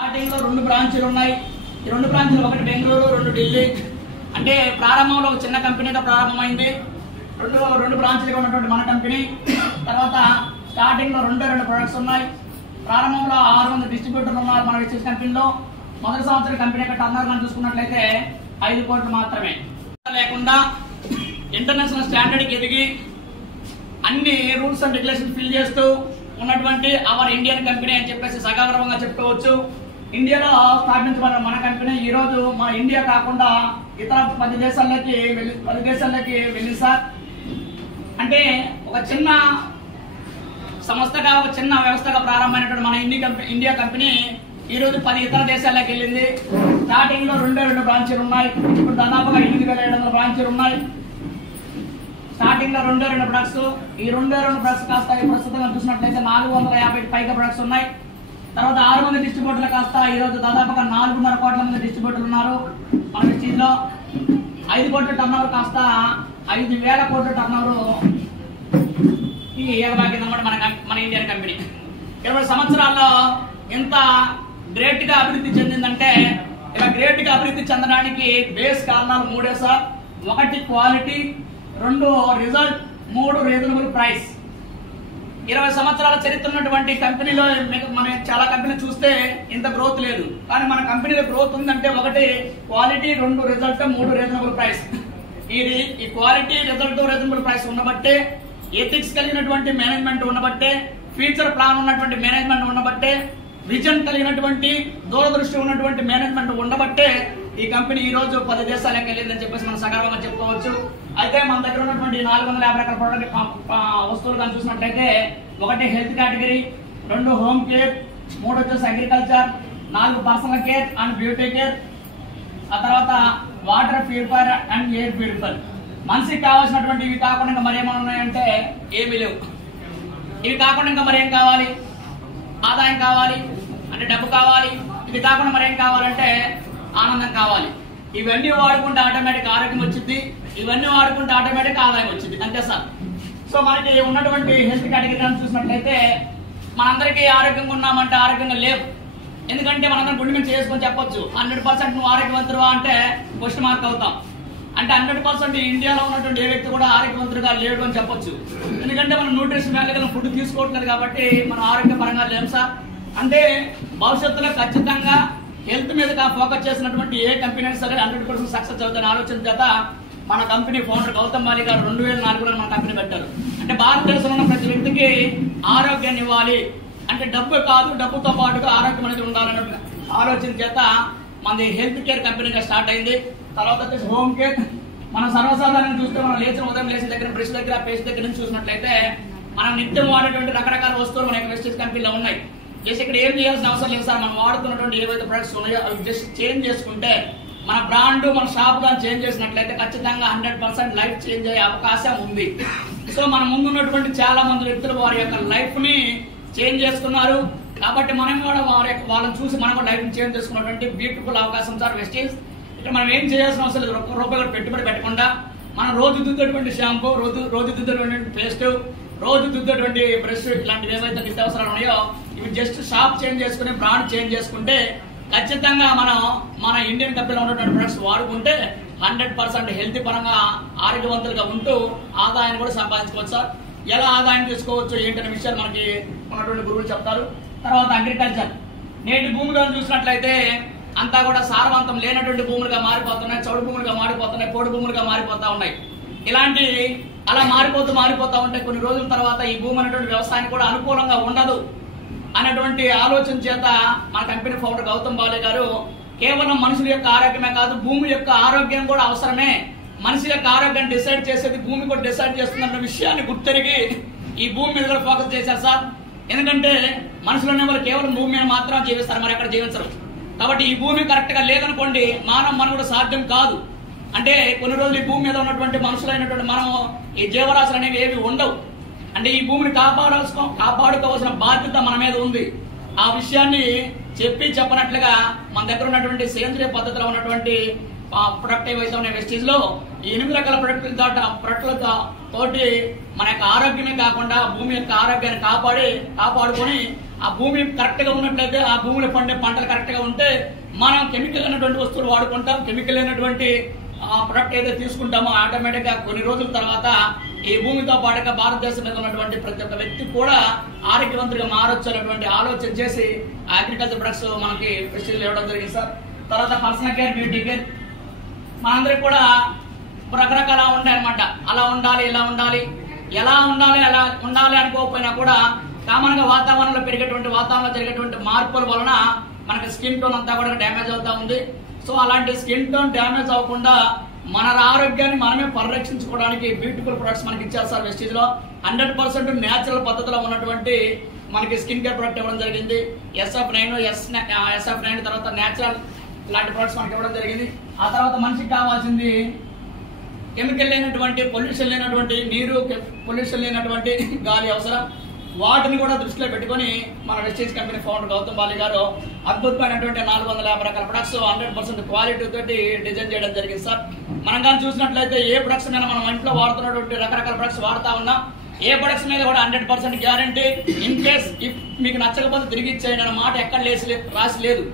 Starting లో 2 బ్రాంచీలు ఉన్నాయి. ఈ 2 బ్రాంచీలు ఒకటి బెంగళూరు, 2 ఢిల్లీ. అంటే ప్రారంభంలో ఒక చిన్న కంపెనీగా ప్రారంభమైంది. రెండు బ్రాంచీలుగా ఉన్నటువంటి మన కంపెనీ. తర్వాత స్టార్టింగ్ లో 2 ప్రొడక్ట్స్ ఉన్నాయి. ప్రారంభంలో 600 డిస్ట్రిబ్యూటర్లు ఉన్నారు మన విశేష కంపెనీలో. మొదటి సంవత్సరం కంపెనీ యొక్క టర్నోవర్ చూసుకున్నట్లయితే 5 కోట్లు మాత్రమే. లేకుండా ఇంటర్నేషనల్ స్టాండర్డ్కి ఎదిగి అన్ని రూల్స్ అండ్ రెగ్యులేషన్ ఫిల్ చేస్తూ ఉన్నటువంటి అవర్ ఇండియన్ కంపెనీ అని చెప్పేసి సగర్వంగా చెప్పుకోవచ్చు. ఇండియాలో స్థాపించబడిన మన కంపెనీ ఈ రోజు మన ఇండియా కాకుండా ఇతర 10 దేశాల్లోకి వెళ్ళింది సార్. అంటే ఒక చిన్న సంస్థగా, ఒక చిన్న వ్యవస్థగా ప్రారంభమైనటువంటి మన ఇండియా కంపెనీ ఈ రోజు 10 ఇతర దేశాల్లోకి వెళ్ళింది. స్టార్టింగ్ లో 2 బ్రాంచీలు ఉన్నాయి. ఇప్పుడు దాదాపుగా 8,700 బ్రాంచీలు ఉన్నాయి. స్టార్టింగ్ లో 2 ప్రొడక్ట్స్. ఈ 2 ప్రొడక్ట్స్ కాస్త ప్రస్తుతంగా చూసినట్లయితే 450 పైగా ప్రొడక్ట్స్ ఉన్నాయి. తర్వాత 600 డిస్ట్రిబ్యూటర్లు కాస్త ఈ రోజు దాదాపుగా 4.5 కోట్ల మంది డిస్ట్రిబ్యూటర్లు ఉన్నారు మన విషయంలో. 5 కోట్ల టర్నోవర్ కాస్త 5,000 కోట్ల టర్నోవర్ ఈ ఏకభాగ్యం అన్నమాట మన ఇండియన్ కంపెనీ. 20 సంవత్సరాల్లో ఎంత గ్రేట్ గా అభివృద్ధి చెందిందంటే, ఇలా గ్రేట్ గా అభివృద్ధి చెందడానికి బేస్ కారణాలు 3 sir. 1 quality, 2 result, 3 reasonable price. 20 సంవత్సరాల చరిత్ర ఉన్నటువంటి కంపెనీలో మనం చాలా కంపెనీలు చూస్తే ఇంత గ్రోత్ లేదు. కానీ మన కంపెనీలో గ్రోత్ ఉందంటే 1 క్వాలిటీ, 2 రిజల్ట్, 3 రీజనబుల్ ప్రైస్. ఈ క్వాలిటీ, రిజల్ట్, రీజనబుల్ ప్రైస్ ఉండబట్టే, ఎథిక్స్ కలిగినటువంటి మేనేజ్మెంట్ ఉండబట్టే, ఫ్యూచర్ ప్లాన్ ఉన్నటువంటి మేనేజ్మెంట్ ఉండబట్టే, విజన్ కలిగినటువంటి దూరదృష్టి ఉన్నటువంటి మేనేజ్మెంట్ ఉండబట్టే ఈ కంపెనీ ఈ రోజు 10 దేశాలకు వెళ్ళిందని చెప్పేసి మనం సగర్వంగా చెప్పుకోవచ్చు. అయితే మన దగ్గర ఉన్నటువంటి 450 రకాల ప్రోడక్ట్ వస్తువులు కానీ చూసినట్లయితే 1 హెల్త్ కేటగిరీ, 2 హోమ్ కేర్, 3 వచ్చేసి agriculture, 4 personal care and beauty care, ఆ తర్వాత water purifier and air purifier. మనిషికి కావాల్సినటువంటి ఇవి కాకుండా ఇంకా మరేమైనా ఉన్నాయంటే ఏమీ లేవు. ఇవి కాకుండా ఇంకా మరేం కావాలి? ఆదాయం కావాలి అంటే డబ్బు కావాలి. ఇది కాకుండా మరేం కావాలంటే ఆనందం కావాలి. ఇవన్నీ వాడుకుంటే ఆటోమేటిక్ ఆరోగ్యం వచ్చింది, ఇవన్నీ వాడుకుంటే ఆటోమేటిక్ ఆదాయం వచ్చింది, అంతే సార్. సో మనకి ఉన్నటువంటి హెల్త్ కేటగిరీ చూసినట్లయితే మనందరికీ ఆరోగ్యంగా ఉన్నామంటే ఆరోగ్యంగా లేవు. ఎందుకంటే మనందరం గుండె మీద చేసుకొని చెప్పొచ్చు 100% నువ్వు ఆరోగ్యవంతుడు అంటే క్వశ్చన్ మార్క్ అవుతాం. అంటే 100% ఇండియాలో ఉన్నటువంటి ఏ వ్యక్తి కూడా ఆరోగ్యవంతుడుగా లేడు అని చెప్పొచ్చు. ఎందుకంటే మనం న్యూట్రిషన్ వాల్యూ ఫుడ్ తీసుకోవట్లేదు కాబట్టి మనం ఆరోగ్యపరంగా లేం సార్. అంటే భవిష్యత్తులో ఖచ్చితంగా హెల్త్ మీద ఫోకస్ చేసినటువంటి ఏ కంపెనీ సరే 100% సక్సెస్ అవుతాయని ఆలోచన చేత మన కంపెనీ ఫౌండర్ గౌతమ్ బాలి గారు 2004లో మన కంపెనీ పెట్టారు. అంటే భారతదేశంలో ఉన్న ప్రతి వ్యక్తికి ఆరోగ్యాన్ని ఇవ్వాలి అంటే డబ్బు కాదు, డబ్బుతో పాటుగా ఆరోగ్యం అనేది ఉండాలనే ఆలోచన చేత మనది హెల్త్ కేర్ కంపెనీగా స్టార్ట్ అయింది. తర్వాత వచ్చేసి హోమ్ కేర్. మనం సర్వసాధారణంగా చూస్తే మనం ఉదయం లేచిన దగ్గర బ్రష్ దగ్గర, పేస్ట్ దగ్గర నుంచి చూసినట్లయితే మనం నిత్యం వాడేటువంటి రకరకాల వస్తువులు మన వెస్టేజ్ కంపెనీలో ఉన్నాయి. జస్ట్ ఇక్కడ ఏం చేయాల్సిన అవసరం లేదు సార్. మనం వాడుతున్నటువంటి ఏవైతే ప్రొడక్ట్స్ ఉన్నాయో అవి జస్ట్ చేంజ్ చేసుకుంటే, మన బ్రాండ్, మన షాప్ కానీ చేంజ్ చేసినట్లయితే ఖచ్చితంగా 100% లైఫ్ చేంజ్ అయ్యే అవకాశం ఉంది. సో మన ముందున్నటువంటి చాలా మంది వ్యక్తులు వారి యొక్క లైఫ్ ని చేంజ్ చేసుకున్నారు. కాబట్టి మనం కూడా వాళ్ళని చూసి మనం కూడా లైఫ్ చేంజ్ చేసుకున్నటువంటి బ్యూటిఫుల్ అవకాశం సార్ వెస్టేజ్. ఇక్కడ మనం ఏం చేయాల్సిన అవసరం లేదు. ₹1 కూడా పెట్టుబడి పెట్టకుండా మనం రోజు దుద్దేటువంటి షాంపూ, రోజు దుద్దేటువంటి పేస్ట్, రోజు దుద్దేటువంటి బ్రష్, ఇలాంటివి ఏవైతే నిత్యావసరాలు ఉన్నాయో ఇవి జస్ట్ షాప్ చేంజ్ చేసుకుని, బ్రాండ్ చేంజ్ చేసుకుంటే ఖచ్చితంగా మనం మన ఇండియన్ కంపెనీలో ఉన్నటువంటి ప్రొడక్ట్స్ వాడుకుంటే 100% హెల్త్ పరంగా ఆరోగ్యవంతులుగా ఉంటూ ఆదాయాన్ని కూడా సంపాదించుకోవచ్చు సార్. ఎలా ఆదాయం తీసుకోవచ్చు ఏంటనే విషయాలు మనకి ఉన్నటువంటి గురువులు చెప్తారు. తర్వాత అగ్రికల్చర్. నేటి భూమిగా చూసినట్లయితే అంతా కూడా సారవంతం లేనటువంటి భూములుగా మారిపోతున్నాయి, చౌడు భూములుగా మారిపోతున్నాయి, పోడు భూములుగా మారిపోతా ఉన్నాయి. ఇలాంటి అలా మారిపోతా ఉంటే కొన్ని రోజుల తర్వాత ఈ భూమి అనేటువంటి వ్యవసాయానికి కూడా అనుకూలంగా ఉండదు అనేటువంటి ఆలోచన చేత మన కంపెనీ ఫౌండర్ గౌతమ్ బాలి గారు కేవలం మనుషుల యొక్క ఆరోగ్యమే కాదు, భూమి యొక్క ఆరోగ్యం కూడా అవసరమే, మనిషి యొక్క ఆరోగ్యాన్ని డిసైడ్ చేసేది భూమి కూడా డిసైడ్ చేస్తుందన్న విషయాన్ని గుర్తెరిగి ఈ భూమి మీద కూడా ఫోకస్ చేశారు సార్. ఎందుకంటే మనుషులు అనేవాళ్ళు కేవలం భూమి మీద మాత్రం జీవిస్తారు, మరి ఎక్కడ జీవించరు. కాబట్టి ఈ భూమి కరెక్ట్ గా లేదనుకోండి మానవ మనుగడ సాధ్యం కాదు. అంటే కొన్ని రోజులు ఈ భూమి మీద ఉన్నటువంటి మనుషులైనటువంటి మనం ఈ జీవరాశులు అనేవి ఏవి ఉండవు. అంటే ఈ భూమిని కాపాడుకోవాల్సిన బాధ్యత మన మీద ఉంది. ఆ విషయాన్ని చెప్పనట్లుగా మన దగ్గర ఉన్నటువంటి సేంద్రియ పద్ధతిలో ఉన్నటువంటి ప్రొడక్ట్ ఏవైతే ఉన్నాయి వెస్టేజ్ లో ఈ 8 రకాల ప్రొడక్టులతోటి మన యొక్క ఆరోగ్యమే కాకుండా భూమి యొక్క ఆరోగ్యాన్ని కాపాడుకొని ఆ భూమి కరెక్ట్ గా ఉన్నట్లయితే, ఆ భూమిలో పండే పంటలు కరెక్ట్ గా ఉంటే మనం కెమికల్ అయినటువంటి వస్తువులు వాడుకుంటాం. కెమికల్ అయినటువంటి ప్రొడక్ట్ ఏదైతే తీసుకుంటామో ఆటోమేటిక్ గా కొన్ని రోజుల తర్వాత ఈ భూమితో పాటుగా భారతదేశం మీద ఉన్నటువంటి ప్రతి ఒక్క వ్యక్తి కూడా ఆరోగ్యవంతుడిగా మారొచ్చు అనేటువంటి ఆలోచన చేసి అగ్రికల్చర్ ప్రొడక్ట్స్ మనకి ఫెస్టివల్ ఇవ్వడం జరిగింది సార్. తర్వాత పర్సనల్ కేర్, బ్యూటీ కేర్ మనందరికి కూడా రకరకాల ఉంటాయన్నమాట. అలా ఉండాలి, ఇలా ఉండాలి, ఎలా ఉండాలి, అలా ఉండాలి అనుకోకపోయినా కూడా కామన్ గా వాతావరణంలో జరిగేటువంటి మార్పుల వలన మనకి స్కిన్ టోన్ అంతా కూడా డ్యామేజ్ అవుతా ఉంది. సో అలాంటి స్కిన్ టోన్ డ్యామేజ్ అవ్వకుండా మన ఆరోగ్యాన్ని మనమే పరిరక్షించుకోవడానికి బ్యూటిఫుల్ ప్రొడక్ట్స్ మనకి ఇచ్చారు సార్ వెస్టీజ్ లో. 100% న్యాచురల్ పద్ధతిలో ఉన్నటువంటి మనకి స్కిన్ కేర్ ప్రొడక్ట్ ఇవ్వడం జరిగింది. SF9 తర్వాత న్యాచురల్ లాంటి ప్రొడక్ట్స్ మనకి ఇవ్వడం జరిగింది. ఆ తర్వాత మనిషికి కావాల్సింది కెమికల్ లేనటువంటి, పొల్యూషన్ లేనటువంటి నీరు, పొల్యూషన్ లేనటువంటి గాలి అవసరం. వాటిని కూడా దృష్టిలో పెట్టుకుని మన Vestige company founder Gautam Bali గారు అద్భుతమైనటువంటి 450 రకాల ప్రొడక్ట్స్ 100% క్వాలిటీ తోటి డిజైన్ చేయడం జరిగింది సార్. మనం కానీ చూసినట్లయితే ఏ ప్రొడక్ట్స్ మీద మనం ఇంట్లో వాడుతున్నటువంటి రకరకాల ప్రొడక్ట్స్ వాడుతా ఉన్నాం. ఏ ప్రొడక్ట్స్ మీద కూడా 100% గ్యారంటీ. ఇన్ కేస్ మీకు నచ్చకపోతే తిరిగి ఇచ్చేయండి అన్న మాట ఎక్కడ రాసి లేదు.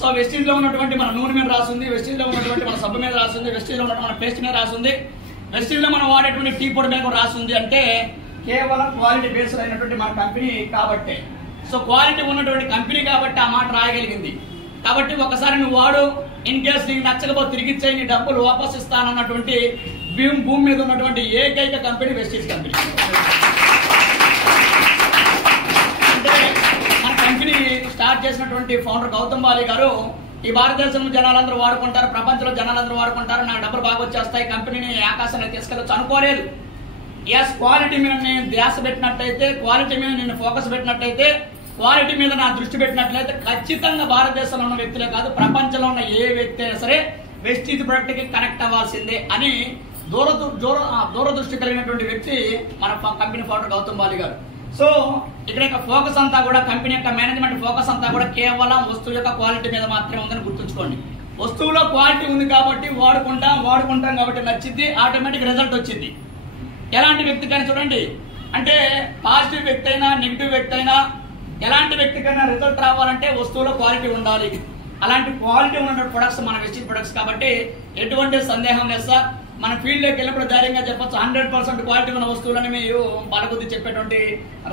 సో వెస్టీజ్ లో ఉన్నటువంటి మన నూనె మీద రాసింది, వెస్టీజ్ లో ఉన్నటువంటి మన సబ్బు మీద రాసింది, వెస్టీజ్ లో ఉన్నటువంటి మన పేస్ట్ మీద రాసింది, వెస్టీజ్ లో మనం వాడేటువంటి టీ పొడి మీద కూడా రాసింది. అంటే కేవలం క్వాలిటీ బేస్డ్ అయినటువంటి మన కంపెనీ కాబట్టి, సో క్వాలిటీ ఉన్నటువంటి కంపెనీ కాబట్టి ఆ మాట రాయగలిగింది. కాబట్టి ఒకసారి నువ్వు వాడు, ఇన్ కేస్ నీకు నచ్చకపోతే తిరిగి ఇచ్చేయి, నీ డబ్బులు వాపస్ ఇస్తానన్నటువంటి భూమి మీద ఉన్నటువంటి ఏకైక కంపెనీ వెస్టీజ్ కంపెనీ. అంటే మన కంపెనీ స్టార్ట్ చేసినటువంటి ఫౌండర్ గౌతమ్ బాలి గారు ఈ భారతదేశంలో జనాలందరూ వాడుకుంటారు, ప్రపంచంలో జనాలందరూ వాడుకుంటారు, నాకు డబ్బులు బాగా వచ్చేస్తాయి, కంపెనీని ఆకాశాన్ని తీసుకెళ్ళొచ్చు అనుకోలేదు. ఎస్, క్వాలిటీ మీద నేను ధ్యాస పెట్టినట్టయితే, క్వాలిటీ మీద నేను ఫోకస్ పెట్టినట్టయితే, క్వాలిటీ మీద నా దృష్టి పెట్టినట్లయితే ఖచ్చితంగా భారతదేశంలో ఉన్న వ్యక్తులే కాదు, ప్రపంచంలో ఉన్న ఏ వ్యక్తి అయినా సరే వెస్టీజ్ ప్రొడక్ట్ కి కనెక్ట్ అవ్వాల్సిందే అని దూరదృష్టి కలిగినటువంటి వ్యక్తి మన కంపెనీ ఫౌండర్ గౌతమ్ బాలి గారు. సో ఇక్కడ యొక్క ఫోకస్ అంతా కూడా, కంపెనీ యొక్క మేనేజ్మెంట్ ఫోకస్ అంతా కూడా కేవలం వస్తువు యొక్క క్వాలిటీ మీద మాత్రమే ఉందని గుర్తుంచుకోండి. వస్తువులో క్వాలిటీ ఉంది కాబట్టి వాడుకుంటాం కాబట్టి నచ్చింది, ఆటోమేటిక్ రిజల్ట్ వచ్చింది. ఎలాంటి వ్యక్తికైనా చూడండి, అంటే పాజిటివ్ వ్యక్తి అయినా నెగిటివ్ వ్యక్తి అయినా ఎలాంటి వ్యక్తికైనా రిజల్ట్ రావాలంటే వస్తువులో క్వాలిటీ ఉండాలి. అలాంటి క్వాలిటీ ఉన్నటువంటి ప్రొడక్ట్స్ మన వెస్టీజ్ ప్రొడక్ట్స్ కాబట్టి ఎటువంటి సందేహం లేదు సార్. మన ఫీల్డ్ లోకి వెళ్ళినప్పుడు ధైర్యంగా చెప్పొచ్చు, 100% క్వాలిటీ ఉన్న వస్తువులని మీరు బలకొద్ది చెప్పేటువంటి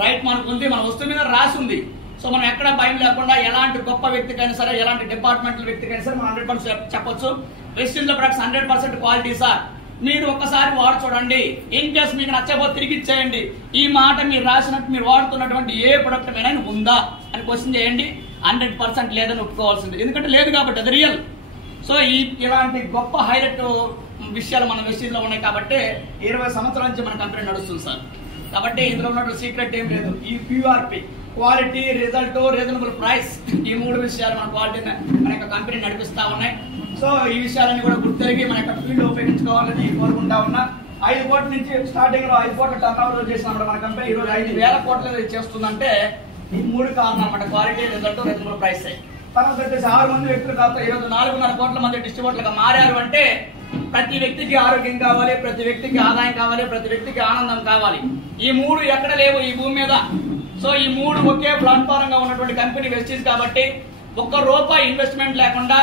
రైట్ మనకుంది, మన వస్తువు మీద రాసి ఉంది. సో మనం ఎక్కడ భయం లేకుండా ఎలాంటి గొప్ప వ్యక్తికైనా సరే, ఎలాంటి డిపార్ట్మెంటల్ వ్యక్తికైనా సరే మనం 100% చెప్పొచ్చు. Vestige products 100% quality sir. మీరు ఒక్కసారి వాడు చూడండి, ఇన్ కేస్ మీకు నచ్చకపోతే తిరిగి ఇచ్చేయండి. ఈ మాట మీరు రాసినట్టు మీరు వాడుతున్నటువంటి ఏ ప్రొడక్ట్ మీద ఉందా అని క్వశ్చన్ చేయండి. 100% లేదని ఒప్పుకోవాల్సింది, ఎందుకంటే లేదు కాబట్టి అది రియల్. సో ఇలాంటి గొప్ప హైలైట్ విషయాలు మన వెస్టీజ్ లో ఉన్నాయి కాబట్టి 20 సంవత్సరాల నుంచి మన కంపెనీ నడుస్తుంది సార్. కాబట్టి ఇందులో ఉన్నటువంటి సీక్రెట్ ఏం లేదు. ఈ QRP, quality, result, reasonable price, ఈ 3 విషయాలు మన క్వాలిటీని మన యొక్క కంపెనీ నడిపిస్తా ఉన్నాయి. సో ఈ విషయాలన్నీ కూడా గుర్తిరిగి మన యొక్క ఫీల్డ్ ఉపయోగించుకోవాలని కోరుకుంటా ఉన్నా. 5 కోట్ల నుంచి స్టార్టింగ్ లో 5 కోట్ల టర్న్ ఓవర్ చేసినప్పుడు మన కంపెనీ ఈ రోజు 5,000 కోట్లు చేస్తుందంటే ఈ 3 కారణం అన్నమాట. Quality, result, reasonable price. తర్వాత వచ్చేసి 6 మంది వ్యక్తులు కాస్త ఈ రోజు 4.5 కోట్ల మంది డిస్ట్రిబ్యూటర్లుగా మారారు. అంటే ప్రతి వ్యక్తికి ఆరోగ్యం కావాలి, ప్రతి వ్యక్తికి ఆదాయం కావాలి, ప్రతి వ్యక్తికి ఆనందం కావాలి. ఈ 3 ఎక్కడ లేవు ఈ భూమి మీద. సో ఈ 3 ఒకే ప్లాట్ఫారం గా ఉన్నటువంటి కంపెనీ వెస్టీజ్ కాబట్టి ₹1 ఇన్వెస్ట్మెంట్ లేకుండా,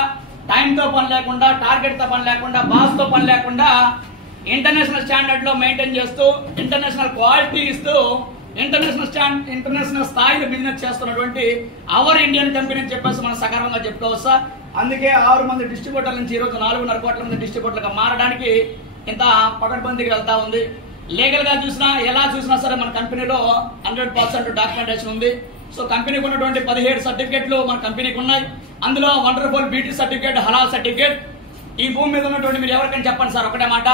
టైం తో పని లేకుండా, టార్గెట్ తో పని లేకుండా, బాస్ తో పని లేకుండా ఇంటర్నేషనల్ స్టాండర్డ్ లో మెయింటైన్ చేస్తూ, ఇంటర్నేషనల్ క్వాలిటీ ఇస్తూ, ఇంటర్నేషనల్ స్థాయిలో బిజినెస్ చేస్తున్నటువంటి అవర్ ఇండియన్ కంపెనీ అని చెప్పేసి మనం సగర్వంగా చెప్పుకోవచ్చా. అందుకే 6 మంది డిస్ట్రిబ్యూటర్ల నుంచి ఈ రోజు 4.5 కోట్ల మంది డిస్ట్రిబ్యూటర్లుగా మారడానికి ఇంత పకడ్బందీగా వెళ్తా ఉంది. లీగల్ గా చూసినా, ఎలా చూసినా సరే మన కంపెనీలో 100% డాక్యుమెంటేషన్ ఉంది. సో కంపెనీకి ఉన్నటువంటి 17 సర్టిఫికేట్లు మన కంపెనీకి ఉన్నాయి. అందులో వండర్ఫుల్ బ్యూటీ సర్టిఫికేట్, హలాల్ సర్టిఫికేట్. ఈ భూమి మీద ఉన్నటువంటి మీరు ఎవరికైనా చెప్పండి సార్ ఒకటే మాట,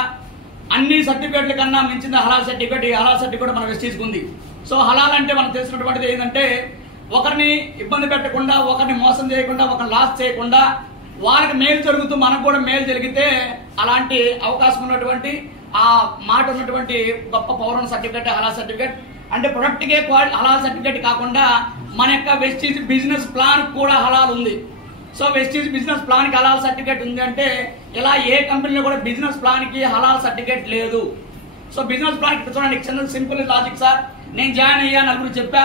అన్ని సర్టిఫికేట్ల కన్నా మించింది హలాల్ సర్టిఫికేట్. ఈ హలాల్ సర్టిఫికేట్ మన వెస్టీజ్ ఉంది. సో హలాల్ అంటే మనం తెలిసినటువంటిది ఏంటంటే, ఒకరిని ఇబ్బంది పెట్టకుండా, ఒకరిని మోసం చేయకుండా, ఒకరిని లాస్ చేయకుండా, వాళ్ళకి మేలు జరుగుతూ మనకు కూడా మేలు జరిగితే అలాంటి అవకాశం ఉన్నటువంటి, ఆ మాట ఉన్నటువంటి గొప్ప పౌరణ సర్టిఫికేట్ హలాల్ సర్టిఫికేట్. అంటే ప్రొడక్ట్ కే హలాల్ సర్టిఫికేట్ కాకుండా మన యొక్క వెస్టీజ్ బిజినెస్ ప్లాన్ కూడా హలాల్ ఉంది. సో వెస్టీజ్ బిజినెస్ ప్లాన్ కి హలాల్ సర్టిఫికేట్ ఉంది అంటే, ఇలా ఏ కంపెనీలో కూడా బిజినెస్ ప్లాన్ కి హలాల్ సర్టిఫికేట్ లేదు. సో బిజినెస్ ప్లాన్ చూడండి, చిన్న సింపుల్ లాజిక్ సార్. నేను జాయిన్ అయ్యా, నలుగురు చెప్పా,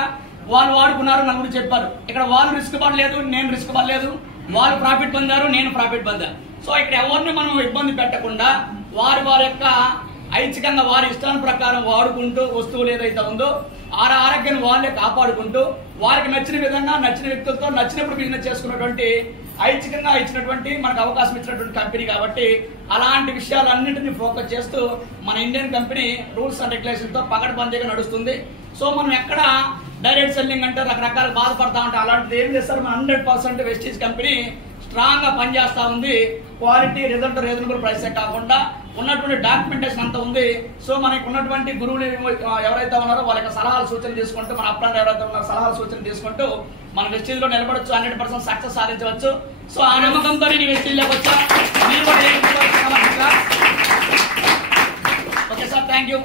వాళ్ళు వాడుకున్నారు, నలుగురు చెప్పారు. ఇక్కడ వాళ్ళు రిస్క్ పడలేదు, నేను రిస్క్ పడలేదు. వాళ్ళు ప్రాఫిట్ పొందారు, నేను ప్రాఫిట్ పొందాను. సో ఇక్కడ ఎవరిని మనం ఇబ్బంది పెట్టకుండా వారి యొక్క ఐచ్ఛికంగా వారి ఇష్టాల ప్రకారం వాడుకుంటూ వస్తువులు ఏదైతే ఉందో ఆరోగ్యాన్ని వాళ్ళే కాపాడుకుంటూ వారికి నచ్చిన విధంగా నచ్చిన వ్యక్తులతో నచ్చినప్పుడు బిజినెస్ చేసుకున్నటువంటి ఐచ్ఛికంగా ఇచ్చినటువంటి మనకు అవకాశం ఇచ్చినటువంటి కంపెనీ కాబట్టి అలాంటి విషయాలన్నింటినీ ఫోకస్ చేస్తూ మన Indian company rules and regulation తో పకడ్బందీగా నడుస్తుంది. సో మనం ఎక్కడ డైరెక్ట్ సెల్లింగ్ అంటే రకరకాల బాధపడతా ఉంటే అలాంటిది ఏం చేస్తారు, మన 100% వెస్టీజ్ కంపెనీ స్ట్రాంగ్ గా పనిచేస్తా ఉంది. క్వాలిటీ, రిజల్ట్, రీజనబుల్ ప్రైస్ కాకుండా ఉన్నటువంటి డాక్యుమెంటేషన్ అంతా ఉంది. సో మనకు ఉన్నటువంటి గురువులు ఎవరైతే ఉన్నారో వాళ్ళ యొక్క సలహాలు సూచనలు తీసుకుంటూ, మన అప్రాలు ఎవరైతే ఉన్నారో సలహాలు సూచనలు తీసుకుంటూ మన వెస్టీజ్ లో నిలబడచ్చు, 100% సక్సెస్ సాధించవచ్చు. సో ఆ నమ్మకంతో నేను వెస్టీజ్ లోకి వచ్చా. మీరు కూడా ఓకే సార్, థ్యాంక్ యూ.